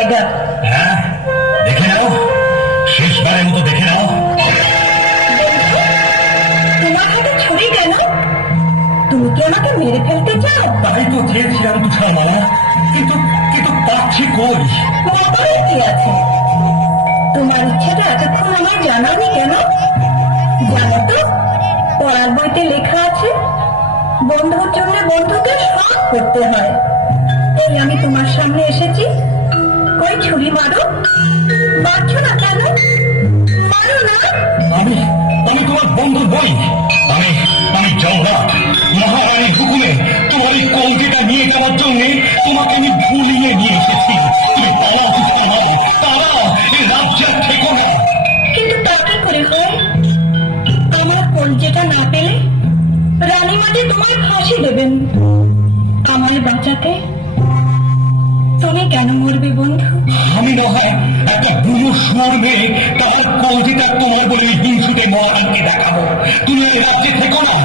জায়গা। হ্যাঁ, দেখে নাও, শেষবারের মতো দেখে নাও। তোমার হাতে ছুরি কেন? তুমি কি আমাকে মেরে ফেলতে চাও? তাই তো চেয়েছিলাম তুষার মালা, কিন্তু কিন্তু পাচ্ছি কই। মাথায় কি আছে? তোমার ইচ্ছেটা এতক্ষণ আমায় জানাওনি কেন? জানো তো, পড়ার বইতে লেখা আছে, বন্ধুর জন্য বন্ধুকে সব করতে হয়। এই আমি তোমার সামনে এসেছি, কই ছুরি মারো। মারছো না কেন? মারো না। আমি আমি তোমার বন্ধুর বই। আমি আমি জল্লাদ, মহারানীর হুকুমে তোমার এই কলকেটা নিয়ে যাওয়ার জন্য তোমাকে আমি ভুলিয়ে নিয়ে এসেছি। তুমি পালাও তুষার মালা, পালাও, এই রাজ্যের থেকো না। কিন্তু তা কি করে হয়? আমার কলজেটা না পেলে রানীমাটি তোমায় ফাঁসি দেবেন। আমায় বাঁচাতে তুমি কেন মরবে বন্ধু? আমি নয় একটা বুড়ো শুয়োর মেয়ে, তার কলজিটা তোমার বলে হিংসুটে মহারানকে দেখাবো। তুমি এই রাজ্যে থেকো না,